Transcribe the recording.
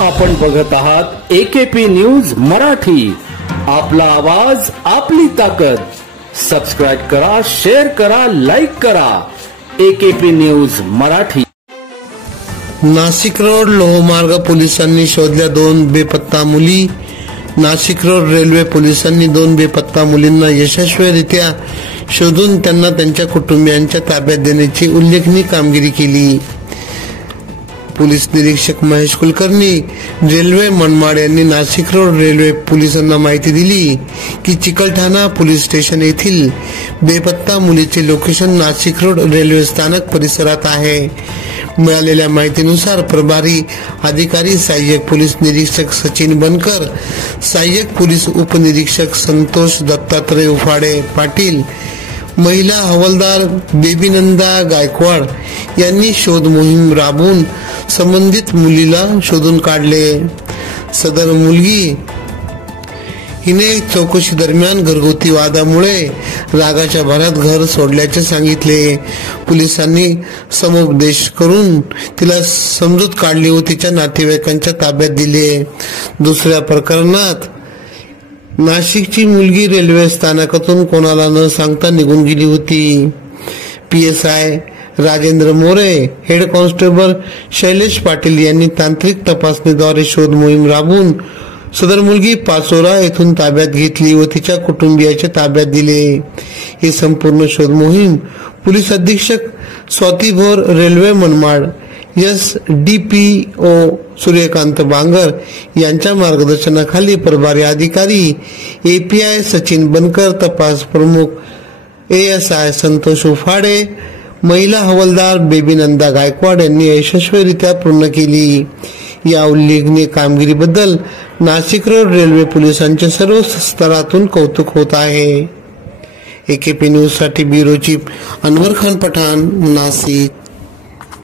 आपण बघत आहात AKP न्यूज मराठी। आपला आवाज आपली ताकद। सबस्क्राइब करा, शेअर करा, लाईक करा। AKP news Marathi. Nashik road लोहमार्ग पोलिसांनी शोधल्या 2 बेपत्ता मुली। नाशिक रोड रेल्वे पोलिसांनी 2 बेपत्ता मुलींना यशस्वीरित्या शोधून त्यांना त्यांच्या कुटुंबियांच्या ताब्यात देण्याची उल्लेखनीय कामगिरी केली। पोलीस निरीक्षक महेश कुलकर्णी रेल्वे मनमाड यांनी नाशिक रोड रेल्वे पोलिसांना माहिती दिली की चिकलठाणा पोलीस स्टेशन येथील बेपत्ता मुलीचे लोकेशन नाशिक रोड रेल्वे स्थानक परिसरात आहे। मिळालेल्या माहितीनुसार प्रभारी अधिकारी सहाय्यक पोलीस निरीक्षक सचिन बनकर, सहाय्यक पोलीस उपनिरीक्षक संतोष दत्तात्रय उफाडे पाटील, महिला हवालदार बेबीनंदा गायकवाड यांनी शोध मोहीम राबवून संबंधित मुलीला शोधून काढले। सदर मुलगी हिने चौकशी दरम्यान घरगुती वादामुळे रागाच्या भरात घर सोडल्याचे सांगितले। पोलिसांनी समुपदेश करून तिला समजूत काढली व तिच्या नातेवाईकांच्या ताब्यात दिले। दुसऱ्या प्रकरणात नाशिकची मुलगी रेल्वे स्थानकातून कोणाला न सांगता निघून गेली होती। PSI Rajendra More, head constable Shailesh Patil यांनी तांत्रिक तपासणीद्वारे शोध मोहीम राबवून सदर मुलगी पाचोरा येथून ताब्यात घेतली व तिच्या कुटुंबियाच्या ताब्यात दिले। ही संपूर्ण शोध मोहीम पोलीस अधीक्षक स्वाती भोर रेल्वे मनमाड, SDPO सूर्यकांत बांगर यांच्या मार्गदर्शनाखाली प्रभारी अधिकारी API सचिन बनकर, तपास प्रमुख ASI संतोष उफाडे, महिला हवालदार बेबीनंदा गायकवाड यांनी यशस्वीरित्या पूर्ण केली। या उल्लेखनीय कामगिरीबद्दल नाशिक रोड रेल्वे पोलिसांच्या सर्व स्तरातून कौतुक होत आहे। AKP न्यूज साठी ब्युरो चीफ अनवर खान पठाण, नाशिक।